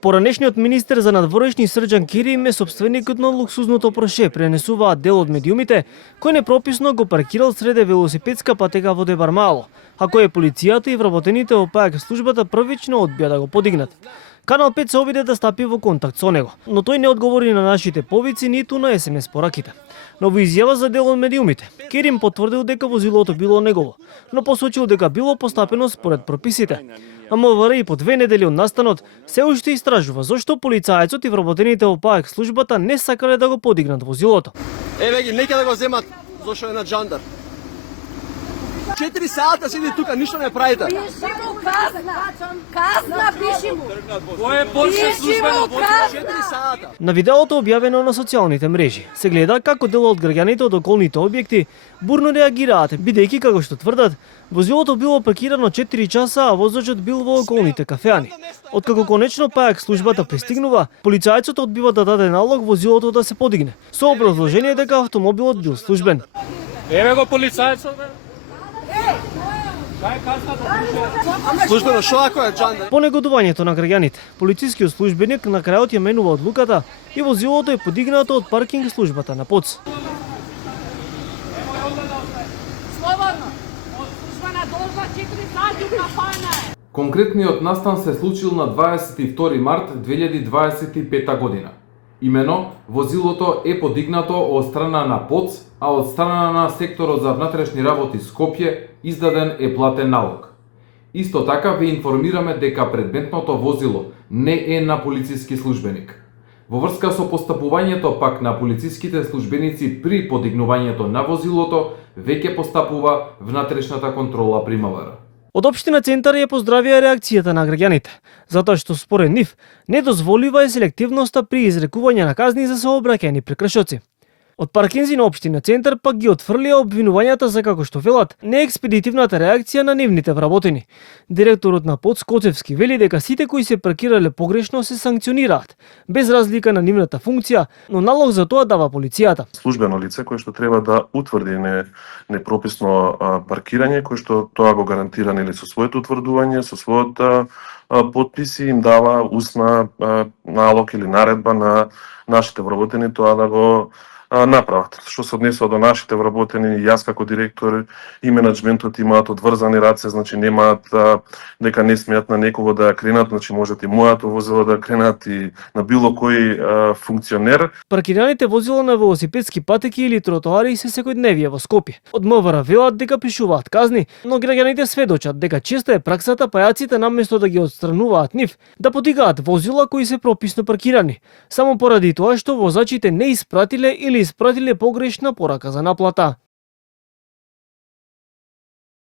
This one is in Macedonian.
Поранешниот министер за надворешни Срđan Керим е собственикот на луксузното Порше, пренесуваат дел од медиумите, кој непрописно го паркирал среде велосипедска патека во Дебармало, а кој е полицијата и вработените во ПАЕК службата првично одбија да го подигнат. Канал 5 се обиде да стапи во контакт со него, но тој не одговори на нашите повици ниту на СМС пораките. Но во изјава за дел од медиумите, Керим потврдил дека возилото било негово, но посочил дека било постапено според прописите. А МВР и по 2 недели од настанот се уште истражува зошто полицајецот и вработените во ПАЕК службата не сакале да го подигнат возилото. Еве ги, нека да го земат, зошто е на джандар. 4 сата седи тука, ништо не правите. Пиши му казна, пиши му. Кој е Порше службено возило? 4 сата. На видеото објавено на социјалните мрежи се гледа како дел од граѓаните од околните објекти бурно реагираат, бидејќи како што тврдат, возилото било паркирано 4 часа, а возачот бил во околните кафеани. Откако конечно ПАЕК службата пристигнува, полицајецот одбива да даде налог возилото да се подигне, со образложение дека автомобилот бил службен. Еве го полицајецот. Службено, шо ако е джандар? По негодувањето на граѓаните, полицискиот службеник на крајот ја менува одлуката и возилото е подигнато од паркинг службата на ПОЦ. Слободно. Службена должна 4 сати у кафана. Конкретниот настан се случил на 22 март 2025 година. Имено, возилото е подигнато од страна на ПОЦ, а од страна на секторот за внатрешни работи Скопје издаден е платен налог. Исто така ве информираме дека предметното возило не е на полициски службеник. Во врска со постапувањето пак на полициските службеници при подигнувањето на возилото, веќе постапува внатрешната контрола при МВР. Од Општина Центар ја поздравија реакцијата на граѓаните, затоа што според нив не дозволива е селективноста при изрекување на казни за сообраќајни прекршоци. Од паркинзи на Општина Центар пак ги отфрлија обвинувањата за како што велат неекспедитивната реакција на нивните вработени. Директорот на ПОЦ Коцевски вели дека сите кои се паркирале погрешно се санкционираат, без разлика на нивната функција, но налог за тоа дава полицијата. Службено лице кое што треба да утврди непрописно паркирање, кое што тоа го гарантира нели со своето утврдување, со својот подпис и им дава устна налог или наредба на нашите вработени тоа да го направат. Што се однесува до нашите вработени, јас како директор и менеджментот имаат одврзани раце, значи немаат дека не смеат на некого да кренат, значи можат и мојато возило да кренат и на било кој функционер. Паркираните возила на велосипедски патеки или тротоари се секојдневие во Скопје. Од МВР велат дека пишуваат казни, но граѓаните сведочат дека често е праксата пајаците наместо да ги отстрануваат нив, да подигаат возила кои се прописно паркирани, само поради тоа што возачите не испратиле или испратиле погрешна порака за наплата.